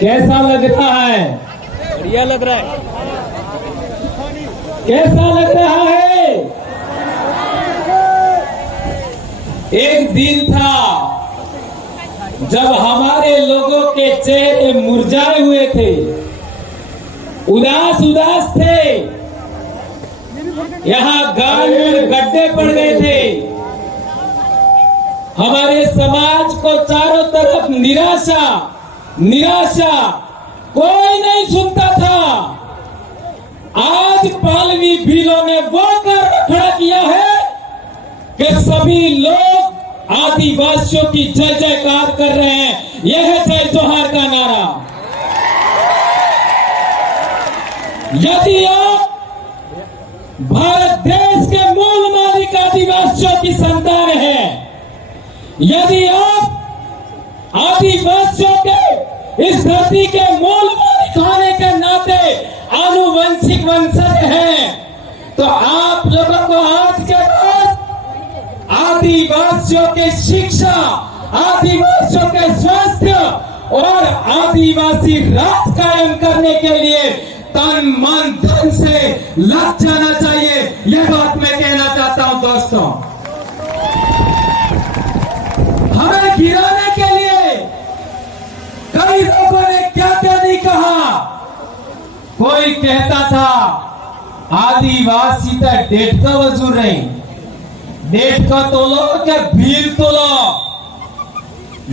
कैसा लग रहा है? बढ़िया लग रहा है। कैसा लग रहा है? एक दिन था जब हमारे लोगों के चेहरे मुरझाए हुए थे, उदास उदास थे, यहाँ गाल में गड्ढे पड़ गए थे। हमारे समाज को चारों तरफ निराशा निराशा, कोई नहीं सुनता था। आज पालवी भीलों ने वो कारण खड़ा किया है कि सभी लोग आदिवासियों की जय जयकार कर रहे हैं। यह है जय जोहार का नारा। यदि आप भारत देश के मूल मालिक आदिवासियों की संतान हैं, यदि आप आदिवासियों के इस धरती के मूल मालिक होने के नाते आनुवंशिक वंशज हैं, तो आप लोगों को आज के बाद आदिवासियों की शिक्षा, आदिवासियों के स्वास्थ्य और आदिवासी राज कायम करने के लिए तन मन धन से लग जाना चाहिए। यह बात मैं कहना चाहता हूं दोस्तों। हमें गिराने के लिए कई लोगों ने क्या क्या नहीं कहा। कोई कहता था आदिवासी तो डेट का वसूल रहे, डेट का तोलो क्या भील तोलो।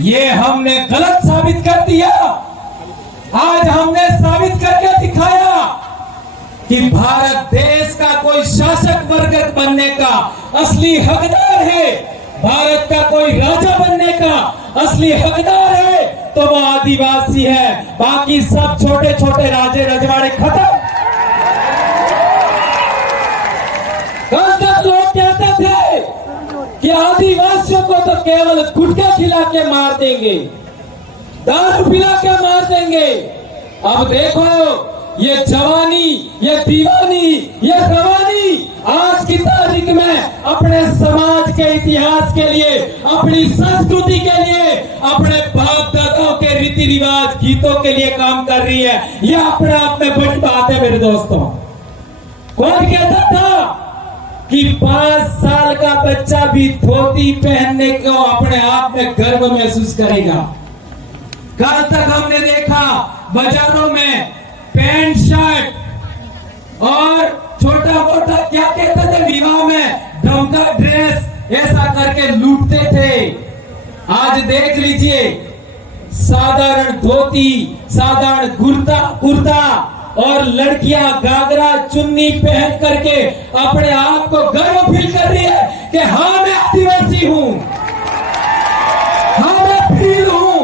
ये हमने गलत साबित कर दिया। आज हमने साबित करके दिखाया कि भारत देश का कोई शासक वर्ग बनने का असली हकदार है, भारत का कोई राजा बनने का असली हकदार है तो वो आदिवासी है। बाकी सब छोटे छोटे राजे रजवाड़े खत्म। कल तक लोग कहते थे कि आदिवासियों को तो केवल गुटखा खिला के मार देंगे, दारू पिला के मार देंगे। अब देखो ये जवानी, ये दीवानी, ये रवानी आज की तारीख में अपने समाज के इतिहास के लिए, अपनी संस्कृति के लिए, अपने बाप दादाओं के रीति रिवाज गीतों के लिए काम कर रही है। यह अपने आप में बड़ी बात है मेरे दोस्तों। कौन कहता था कि 5 साल का बच्चा भी धोती पहनने को अपने आप में गर्व महसूस करेगा। कल तक हमने देखा बाजारों में पैंट शर्ट और छोटा मोटा क्या कहते थे विवाह में ढमका ड्रेस ऐसा करके लूटते थे। आज देख लीजिए साधारण धोती, साधारण कुर्ता और लड़कियां घाघरा चुन्नी पहन करके अपने आप को गर्व फील कर रही है कि हाँ मैं आदिवासी हूं, हाँ मैं भील हूं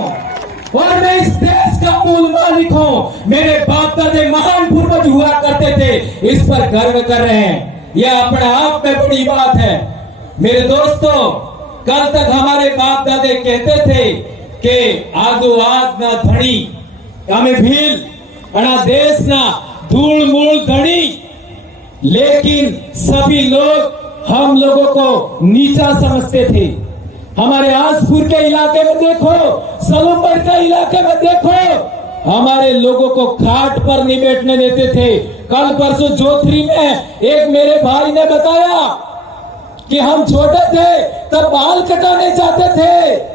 और मैं इस देश का मूल मालिक हूं। मेरे बाप दादे महान पूर्वज हुआ करते थे, इस पर गर्व कर रहे हैं। यह अपने आप में बड़ी बात है मेरे दोस्तों। कल तक हमारे बाप दादे कहते थे कि आदो आद ना धनी हमें भील अना देश ना धूल मूल धनी, लेकिन सभी लोग हम लोगों को नीचा समझते थे। हमारे आसपुर के इलाके में देखो, सलूमर के इलाके में देखो, हमारे लोगों को खाट पर नहीं बैठने देते थे। कल परसों जोधरी में एक मेरे भाई ने बताया कि हम छोटे थे तब बाल कटाने जाते थे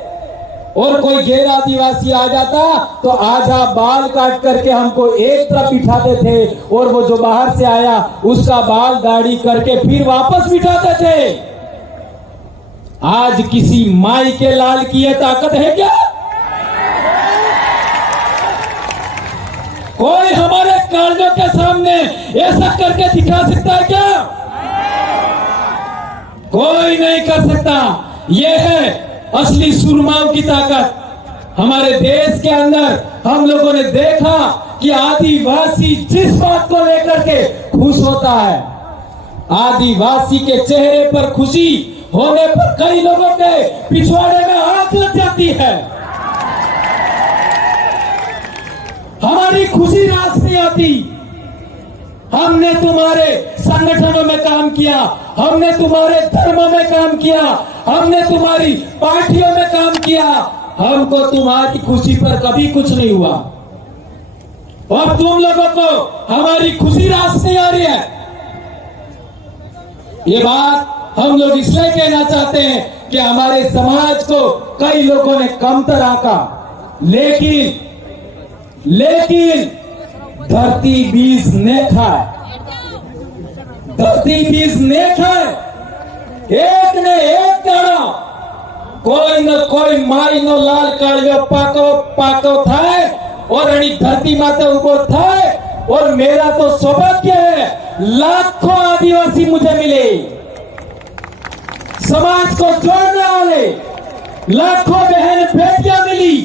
और कोई गैर आदिवासी आ जाता तो आधा बाल काट करके हमको एक तरफ बिठाते थे और वो जो बाहर से आया उसका बाल दाढ़ी करके फिर वापस बिठाते थे। आज किसी माई के लाल की यह ताकत है क्या? कोई हमारे कारणों के सामने ऐसा करके दिखा सकता है क्या? कोई नहीं कर सकता। यह है असली सुरमाओं की ताकत। हमारे देश के अंदर हम लोगों ने देखा कि आदिवासी जिस बात को लेकर के खुश होता है, आदिवासी के चेहरे पर खुशी होने पर कई लोगों के पिछवाड़े में आग लग जाती है। हमारी खुशी रास नहीं आती। हमने तुम्हारे संगठनों में काम किया, हमने तुम्हारे धर्मों में काम किया, हमने तुम्हारी पार्टियों में काम किया, हमको तुम्हारी खुशी पर कभी कुछ नहीं हुआ। और तुम लोगों को हमारी खुशी रास नहीं आ रही है। ये बात हम लोग इसलिए कहना चाहते हैं कि हमारे समाज को कई लोगों ने कमतर आंका, लेकिन धरती बीज ने खाए, धरती बीज ने खाए। एक ने एक दाणो कोई न कोई माई नो लाल काढ़ियो पाको थाय और अणी धरती माते उभो थाय। और मेरा तो सौभाग्य है, लाखों आदिवासी मुझे मिले, समाज को जोड़ने वाले लाखों बहन बेटियां मिली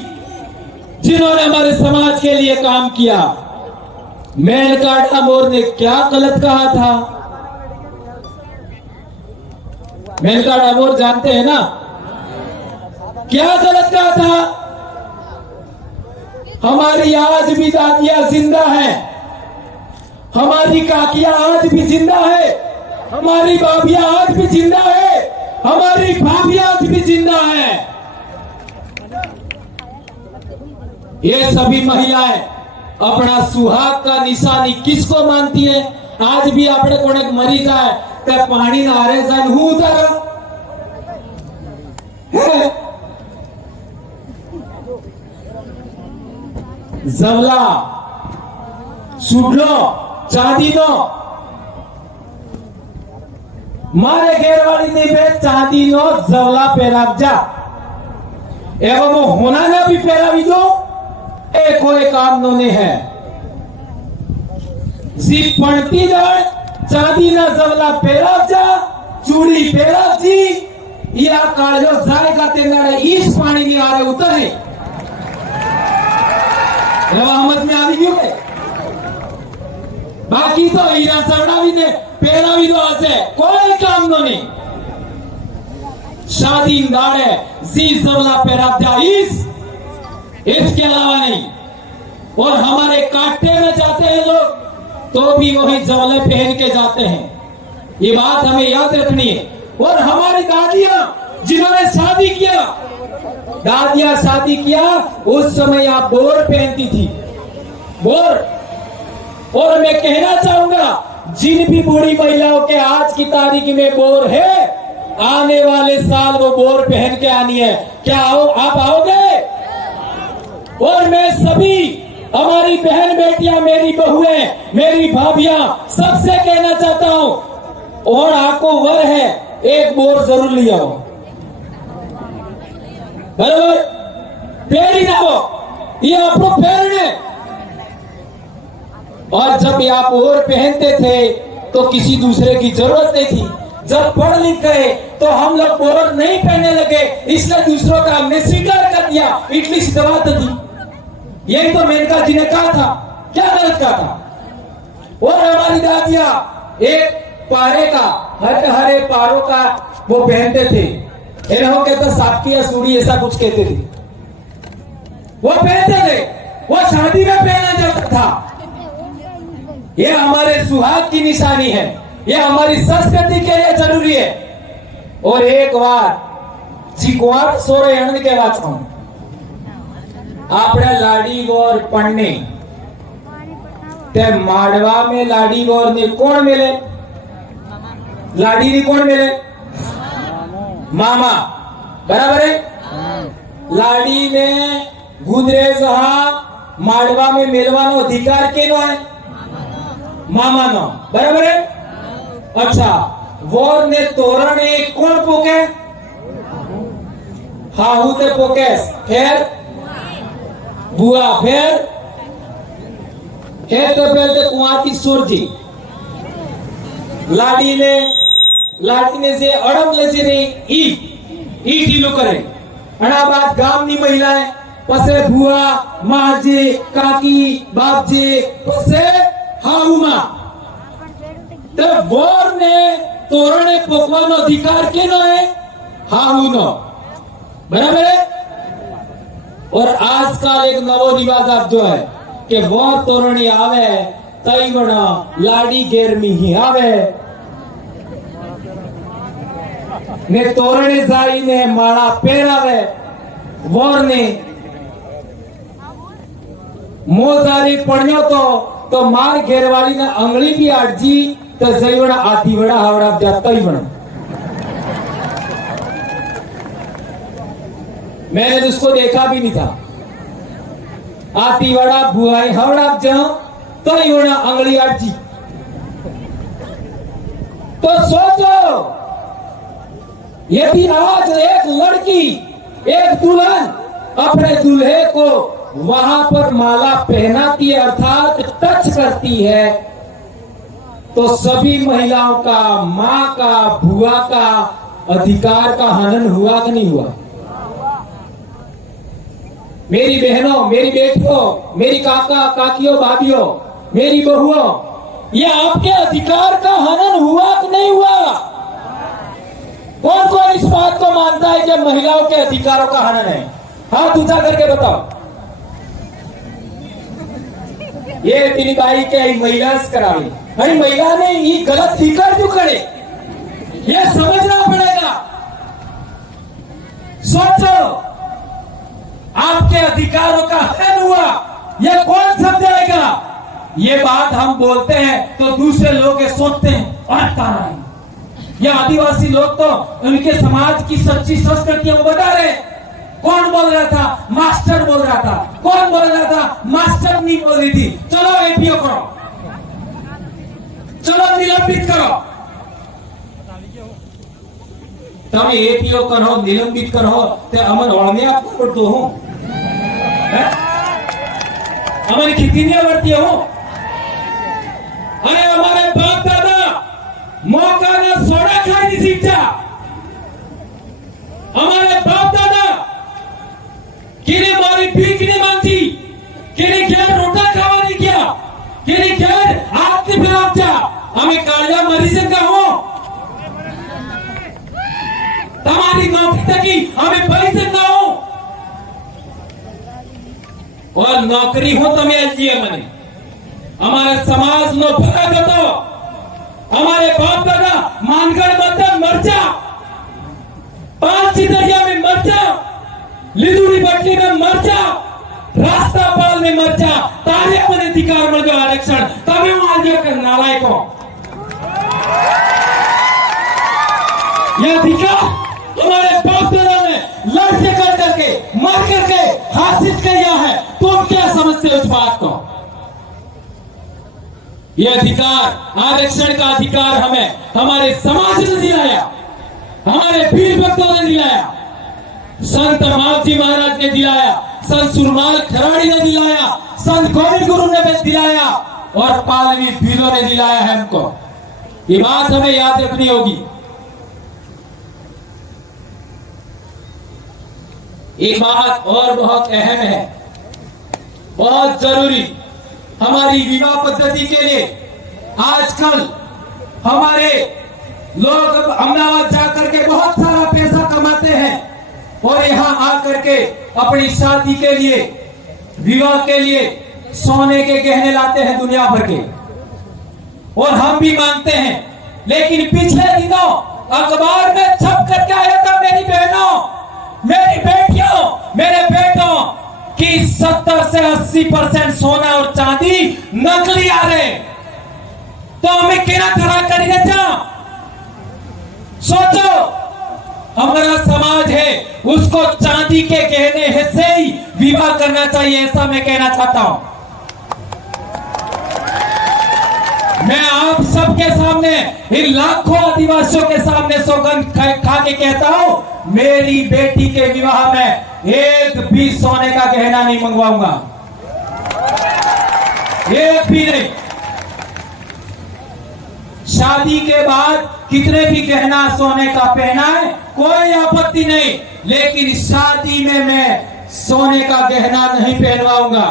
जिन्होंने हमारे समाज के लिए काम किया। मेनका डामोर ने क्या गलत कहा था? मेनका डामोर जानते हैं ना, क्या गलत कहा था? हमारी आज भी दादियां जिंदा है, हमारी काकियां आज भी जिंदा है, हमारी भाभियां आज भी जिंदा है, हमारी भाभियां आज भी जिंदा है। ये सभी महिलाएं अपना सुहाग का निशानी किसको मानती है? आज भी अपने कोने मरी जाए तो पानी नारे जन हूं उतारा जवला सुडलो चांदीनो मारे घेरवाड़ी ने बे चांदीनो जवला पेरावजा एवं वो होना ना भी पेरावी दो ए कोई काम नो ने है जी पणती दड़ चांदी ना जवला पेरावजा चूड़ी पेरावजी या कालो जाएगा तेनारे इस पानी नहीं आ रहे उतरे समझ में आ गई है। बाकी तो हीरा सवड़ावी ने पेरावी दो हसे कोई काम नो नहीं। शादी दाड़े जी जवला पेरावजा इसके अलावा नहीं। और हमारे काटे में जाते हैं लोग तो भी वही जवले पहन के जाते हैं, ये बात हमें याद रखनी है। और हमारी दादियां जिन्होंने शादी किया, दादियां शादी किया उस समय आप बोर पहनती थी, बोर। और मैं कहना चाहूंगा जिन भी बूढ़ी महिलाओं के आज की तारीख में बोर है, आने वाले साल वो बोर पहन के आनी है। क्या आप आओगे? और मैं सभी हमारी बहन बेटियां, मेरी बहुएं, मेरी भाभियां सबसे कहना चाहता हूं, और आपको वर है एक बोर जरूर लिया हो, बराबर? पेरी ना हो ये आपको पहनने। और जब आप और पहनते थे तो किसी दूसरे की जरूरत नहीं थी। जब पढ़ लिख गए तो हम लोग बोर नहीं पहनने लगे, इसलिए दूसरों का हमने स्वीकार कर दिया, इडली से दबा दी। यही तो मेनका जी ने कहा था, क्या गलत कहा था? और हमारी दादियां एक पारे का हरे हरे पारों का वो पहनते थे, इन्हों कहते सापकी या सूड़ी ऐसा कुछ कहते थे, वो पहनते थे, वो शादी में पहना जाता था। ये हमारे सुहाग की निशानी है, ये हमारी संस्कृति के लिए जरूरी है। और एक बार चिकवार सोरे हण के बात हूं, आपने लाड़ी गौर पढ़ने ते माड़वा में लाड़ी गौर ने कौन मिले? लाड़ी ने कौन मिले? मामा, बराबर है? लाड़ी ने गुदरे जहा माड़वा में मिलवानो अधिकार केनो है? मामा नो, बराबर है? अच्छा, वोर ने तोरण कौन पोके? हाहू ते पोके, फिर बुआ, फिर तो पहले कुआं की सुरजी। लाड़ी ने जे अड़म ले जे रे ई ढीलो करे। अणा बात गाम नी महिलाएं पसे बुआ, माँ जे, काकी, बाप जे, पसे हाहू माँ। तो वोर ने तोरणे पोकवानो अधिकार केनो है? हाहू नो, बराबर है? और आजकल एक नवो रिवाज आप जो है कि वो तोरणी आवे तई बना लाड़ी घेरमी ही आवे ने तोरणी जाई ने माला पहरावे वोर ने मोजारी पढ़ियो तो मार घेरवाली ने अंगली भी आटजी तो सही बड़ा आती बड़ा हावड़ा जाता ही बना। मैंने तो उसको देखा भी नहीं था। आती बड़ा बुआई हावड़ा जाओ तो ही बड़ा अंगली आटजी। तो सोचो यदि आज एक लड़की एक दुल्हन अपने दूल्हे को वहां पर माला पहनाती है अर्थात टच करती है तो सभी महिलाओं का, मां का, बुआ का अधिकार का हनन हुआ कि नहीं हुआ? मेरी बहनों, मेरी बेटियों, मेरी काका काकियों, भाभियों, मेरी बहुओं, ये आपके अधिकार का हनन हुआ कि नहीं हुआ? कौन कौन इस बात को मानता है कि महिलाओं के अधिकारों का हनन है? हाथ ऊंचा करके बताओ। ये तीन भाई के महिला करावी, अरे महिला ने ये गलत फिकर क्यों करे, ये समझना पड़ेगा। सोचो आपके अधिकारों का हनन हुआ, ये कौन समझाएगा? ये बात हम बोलते हैं तो दूसरे लोग ये सोचते हैं और तारा है। ये आदिवासी लोग तो उनके समाज की सच्ची संस्कृतियों को बता रहे। कौन बोल रहा था? मास्टर बोल रहा था। कौन बोल रहा था? मास्टर नहीं बोल रही थी। चलो एपीओ करो, चलो निलंबित करो। तब एपीओ करो, निलंबित करो तो अमन ओढ़ने आपको तो हूं अमन कितनी वर्ती हो। अरे हमारे बाप दादा मौका ना सोडा खाई नहीं सीखा। हमारे बाप दादा किने मारी भीख नहीं मांगती, किने क्या रोटा खावा नहीं किया, किने क्या हाथ नहीं फैलावता। हमें कालिया मरीज का हो तुम्हारी नौकरी तकी हमें पैसे ना हो और नौकरी हो तो मैं एलजीए मने हमारे समाज नो भरा तो हमारे बाप दादा मानगढ़ मत मरचा, पांच दरिया में मरचा, लिदुड़ी बटली में मरचा, रास्ता पाल में मरचा, तारे अपने अधिकार मिल गया आरक्षण तभी वहां जाकर नालायकों यह अधिकार हमारे बाप दादा ने लड़के कर करके मर करके हासिल किया है। तुम क्या समझते हो इस बात को? यह अधिकार, आरक्षण का अधिकार हमें हमारे समाज ने दिलाया, हमारे वीर भक्तों ने दिलाया, संत मावजी महाराज ने दिलाया, संत सुरमाल खराड़ी ने दिलाया, संत गोविंद गुरु ने भी दिलाया और पालवी वीरों ने दिलाया है हमको। ये बात हमें याद रखनी होगी। एक बात और बहुत अहम है, बहुत जरूरी, हमारी विवाह पद्धति के लिए आजकल हमारे लोग अहमदाबाद जाकर के बहुत सारा पैसा कमाते हैं और यहाँ आकर के अपनी शादी के लिए, विवाह के लिए सोने के गहने लाते हैं दुनिया भर के और हम भी मांगते हैं। लेकिन पिछले दिनों अखबार में छप करके आया था मेरी बहनों, मेरी बेटियों, मेरे बेटों कि 70 से 80% सोना और चांदी नकली आ रहे, तो हमें क्या खड़ा करेंगे? सोचो हमारा समाज है उसको चांदी के गहने हिस्से ही विवाह करना चाहिए, ऐसा मैं कहना चाहता हूं। मैं आप सबके सामने, इन लाखों आदिवासियों के सामने सौगंध खा के कहता हूं, मेरी बेटी के विवाह में एक भी सोने का गहना नहीं मंगवाऊंगा, एक भी नहीं। शादी के बाद कितने भी गहना सोने का पहना है कोई आपत्ति नहीं, लेकिन शादी में मैं सोने का गहना नहीं पहनवाऊंगा,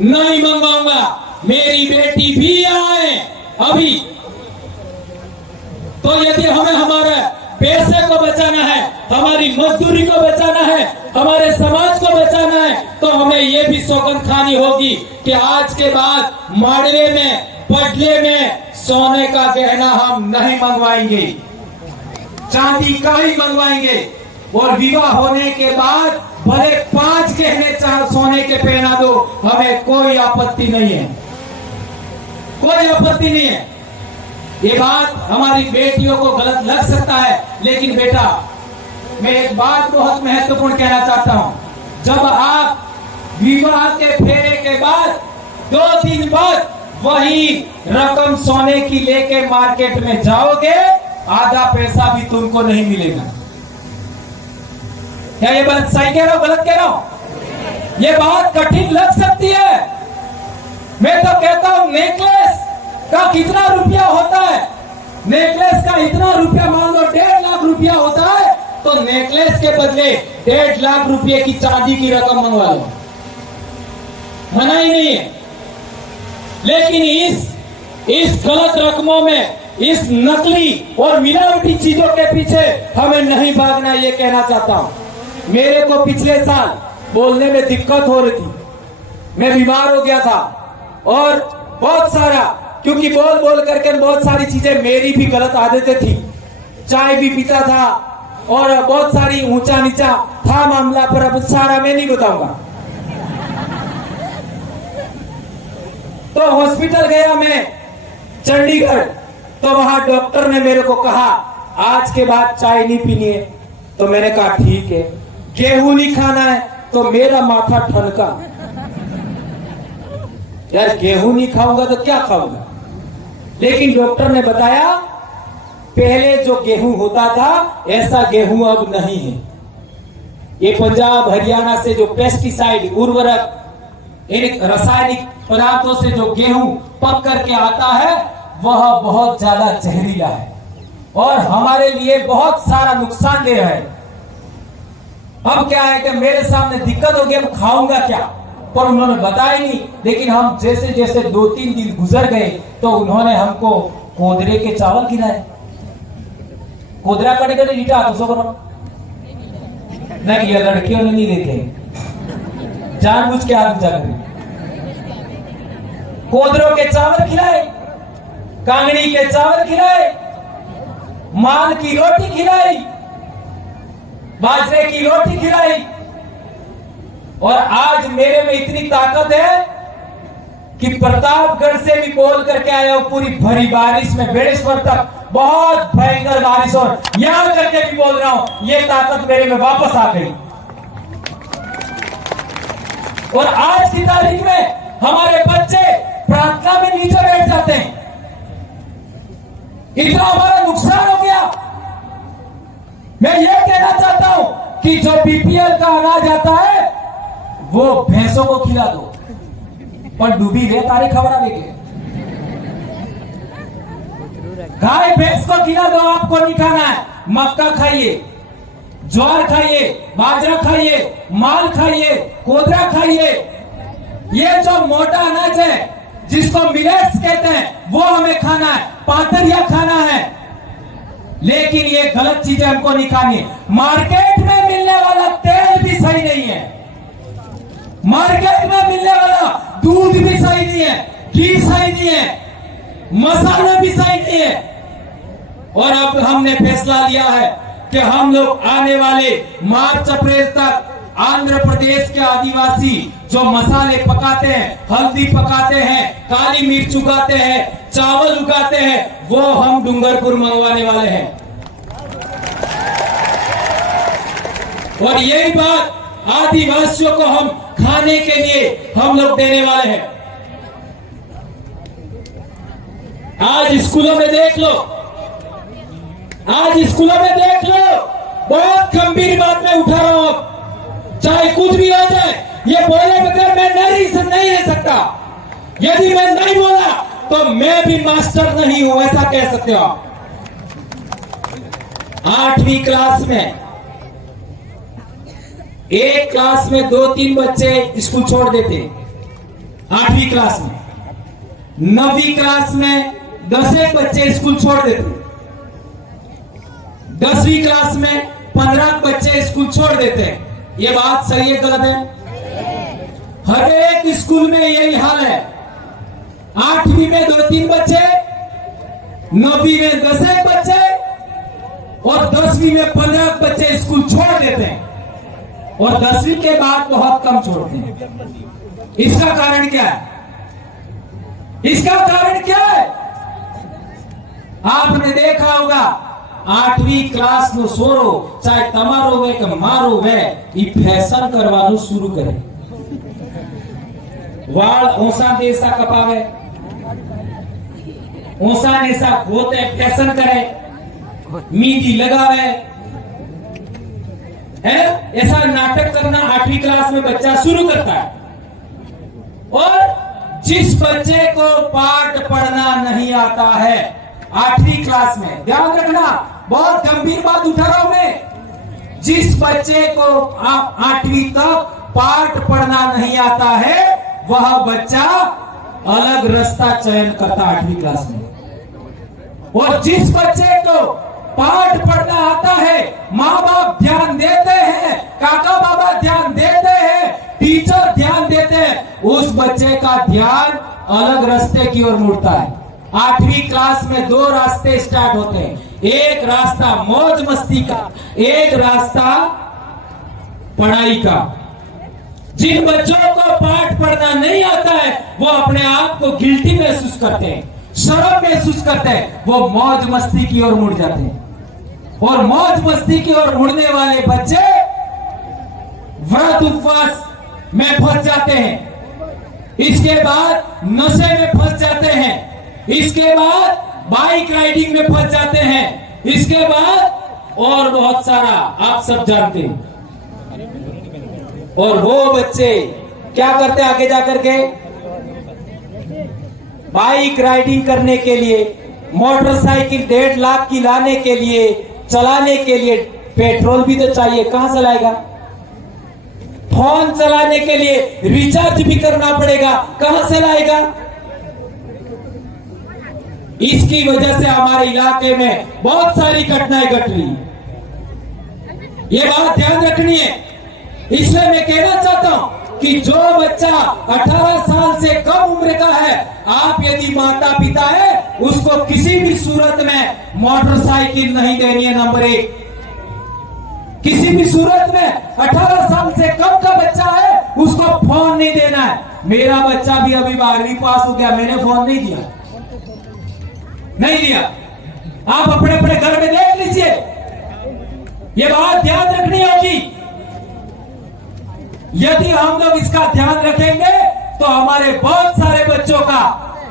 नहीं मंगवाऊंगा। मेरी बेटी भी आए अभी, तो यदि हमें हमारे पैसे को बचाना है, हमारी मजदूरी को बचाना है, हमारे समाज को बचाना है, तो हमें यह भी सौगंध खानी होगी कि आज के बाद माड़वे में, पटले में सोने का गहना हम नहीं मंगवाएंगे, चांदी का ही मंगवाएंगे। और विवाह होने के बाद भले 5 गहने सोने के पहना दो, हमें कोई आपत्ति नहीं है, कोई आपत्ति नहीं है। ये बात हमारी बेटियों को गलत लग सकता है, लेकिन बेटा मैं एक बात बहुत महत्वपूर्ण कहना चाहता हूं। जब आप विवाह के फेरे के बाद 2 दिन बाद वही रकम सोने की लेके मार्केट में जाओगे, आधा पैसा भी तुमको नहीं मिलेगा। क्या ये बात सही कह रहा हूं, गलत कह रहा हूं? ये बात कठिन लग सकती है। मैं तो कहता हूं नेकलेस का कितना रुपया होता है? नेकलेस का इतना रुपया, मान लो 1.5 लाख रुपया होता है, तो नेकलेस के बदले 1.5 लाख रुपए की चांदी की रकम मंगवा लो, मना ही नहीं है। लेकिन इस गलत रकमों में, इस नकली और मिलावटी चीजों के पीछे हमें नहीं भागना, ये कहना चाहता हूं। मेरे को पिछले साल बोलने में दिक्कत हो रही थी, मैं बीमार हो गया था और बहुत सारा, क्योंकि बोल बोल करके बहुत सारी चीजें, मेरी भी गलत आदतें थी। चाय भी पीता था और बहुत सारी ऊंचा नीचा था मामला, पर अब सारा मैं नहीं बताऊंगा। तो हॉस्पिटल गया मैं चंडीगढ़, तो वहां डॉक्टर ने मेरे को कहा आज के बाद चाय नहीं पीनी है। तो मैंने कहा ठीक है। गेहूं नहीं खाना है, तो मेरा माथा ठनका, यार गेहूं नहीं खाऊंगा तो क्या खाऊंगा। लेकिन डॉक्टर ने बताया पहले जो गेहूं होता था ऐसा गेहूं अब नहीं है। ये पंजाब हरियाणा से जो पेस्टिसाइड, उर्वरक, रासायनिक पदार्थों से जो गेहूं पक करके आता है वह बहुत ज्यादा जहरीला है और हमारे लिए बहुत सारा नुकसानदेह है। अब क्या है कि मेरे सामने दिक्कत होगी, अब खाऊंगा क्या, पर उन्होंने बताया नहीं। लेकिन हम जैसे जैसे 2-3 दिन गुजर गए तो उन्होंने हमको कोदरे के चावल खिलाए। कोदरा कड़े कड़े लीटा तो सो करो नहीं, ये लड़कियों ने नहीं देखे, जानबूझ के हाथ ऊंचा करे। कोदरों के चावल खिलाए, कांगड़ी के चावल खिलाए, मान की रोटी खिलाई, बाजरे की रोटी खिलाई। और आज मेरे में इतनी ताकत है कि प्रतापगढ़ से भी बोल करके आया हूं, पूरी भरी बारिश में बेड़ेश्वर तक बहुत भयंकर बारिश, और यहां करके भी बोल रहा हूं, ये ताकत मेरे में वापस आ गई। और आज की तारीख में हमारे बच्चे प्रार्थना में नीचे बैठ जाते हैं। इतना हमारा नुकसान हो गया। मैं ये कहना चाहता हूं कि जो बीपीएल का अनाज आता है वो भैंसों को खिला दो, पर डूबी रे तारी खबरा लेके गाय भैंस को खिला दो। आपको नहीं खाना है, मक्का खाइए, ज्वार खाइए, बाजरा खाइए, माल खाइए, कोदरा खाइए। ये जो मोटा अनाज है जिसको मिलेट्स कहते हैं वो हमें खाना है, पातरिया खाना है। लेकिन ये गलत चीजें हमको नहीं खानी है। मार्केट में मिलने वाला तेल भी सही नहीं है, मार्केट में मिलने वाला दूध भी सही नहीं है, घी सही नहीं है, मसाले भी सही नहीं है। और अब हमने फैसला लिया है कि हम लोग आने वाले मार्च अप्रैल तक आंध्र प्रदेश के आदिवासी जो मसाले पकाते हैं, हल्दी पकाते हैं, काली मिर्च उगाते हैं, चावल उगाते हैं, वो हम डूंगरपुर मंगवाने वाले हैं। और यही बात आदिवासियों को हम खाने के लिए हम लोग देने वाले हैं। आज स्कूलों में देख लो, आज स्कूलों में देख लो, बहुत गंभीर बात मैं उठा रहा हूं। चाहे कुछ भी हो जाए, ये बोले बगैर मैं नहीं रह सकता। यदि मैं नहीं बोला तो मैं भी मास्टर नहीं हूं, ऐसा कह सकते हो आप। 8वीं क्लास में, एक क्लास में 2-3 बच्चे स्कूल छोड़ देते, 8वीं क्लास में। 9वीं क्लास में 10 बच्चे स्कूल छोड़ देते, 10वीं क्लास में 15 बच्चे स्कूल छोड़ देते हैं। ये बात सही है गलत है? हर एक स्कूल में यही हाल है। 8वीं में 2-3 बच्चे, 9वीं में 10 बच्चे और 10वीं में 15 बच्चे स्कूल छोड़ देते हैं। और 10वीं के बाद बहुत कम छोड़ते हैं। इसका कारण क्या है? इसका कारण क्या है? आपने देखा होगा 8वीं क्लास નો સોરો ચાહે તમારો હોય કે મારો હોય ઈ ફેશન કરવાનું શરૂ કરે। વાળ ઓસા દેસા કપાવે, ओसा नेसा गोते फैशन करे, मेहंदी लगावे, है ऐसा नाटक करना 8वीं क्लास में बच्चा शुरू करता है। और जिस बच्चे को पाठ पढ़ना नहीं आता है 8वीं क्लास में, ध्यान रखना, बहुत गंभीर बात उठा रहा हूं मैं, जिस बच्चे को 8वीं तक पाठ पढ़ना नहीं आता है वह बच्चा अलग रास्ता चयन करता 8वीं क्लास में। और जिस बच्चे को पाठ पढ़ना आता है, माँ बाप ध्यान देते हैं, काका बाबा ध्यान देते हैं, टीचर ध्यान देते हैं, उस बच्चे का ध्यान अलग रास्ते की ओर मुड़ता है। 8वीं क्लास में 2 रास्ते स्टार्ट होते हैं, एक रास्ता मौज मस्ती का, एक रास्ता पढ़ाई का। जिन बच्चों को पाठ पढ़ना नहीं आता है वो अपने आप को गिल्टी महसूस करते हैं, शर्म महसूस करते हैं, वो मौज मस्ती की ओर मुड़ जाते हैं। और मौज मस्ती की ओर मुड़ने वाले बच्चे व्रत उपवास में फंस जाते हैं, इसके बाद नशे में फंस जाते हैं, इसके बाद बाइक राइडिंग में फंस जाते हैं, इसके बाद और बहुत सारा आप सब जानते हैं। और वो बच्चे क्या करते हैं आगे जाकर के? बाइक राइडिंग करने के लिए, मोटरसाइकिल 1.5 लाख की लाने के लिए, चलाने के लिए पेट्रोल भी तो चाहिए, कहां से लाएगा? फोन चलाने के लिए रिचार्ज भी करना पड़ेगा, कहां से लाएगा? इसकी वजह से हमारे इलाके में बहुत सारी घटनाएं घट रही, ये बात ध्यान रखनी है। इसलिए मैं कहना चाहता हूं कि जो बच्चा 18 साल से कम उम्र का है, आप यदि माता पिता है, उसको किसी भी सूरत में मोटरसाइकिल नहीं देनी है। नंबर 1, किसी भी सूरत में 18 साल से कम का बच्चा है उसको फोन नहीं देना है। मेरा बच्चा भी अभी 12वीं पास हो गया, मैंने फोन नहीं दिया, नहीं दिया। आप अपने अपने घर में देख लीजिए, ये बात ध्यान रखनी होगी। यदि हम लोग इसका ध्यान रखेंगे तो हमारे बहुत सारे बच्चों का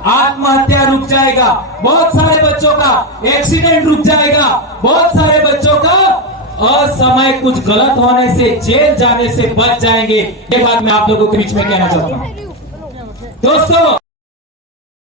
आत्महत्या रुक जाएगा, बहुत सारे बच्चों का एक्सीडेंट रुक जाएगा, बहुत सारे बच्चों का असमय कुछ गलत होने से, जेल जाने से बच जाएंगे। ये बात मैं आप लोगों के बीच में कहना चाहता हूं दोस्तों।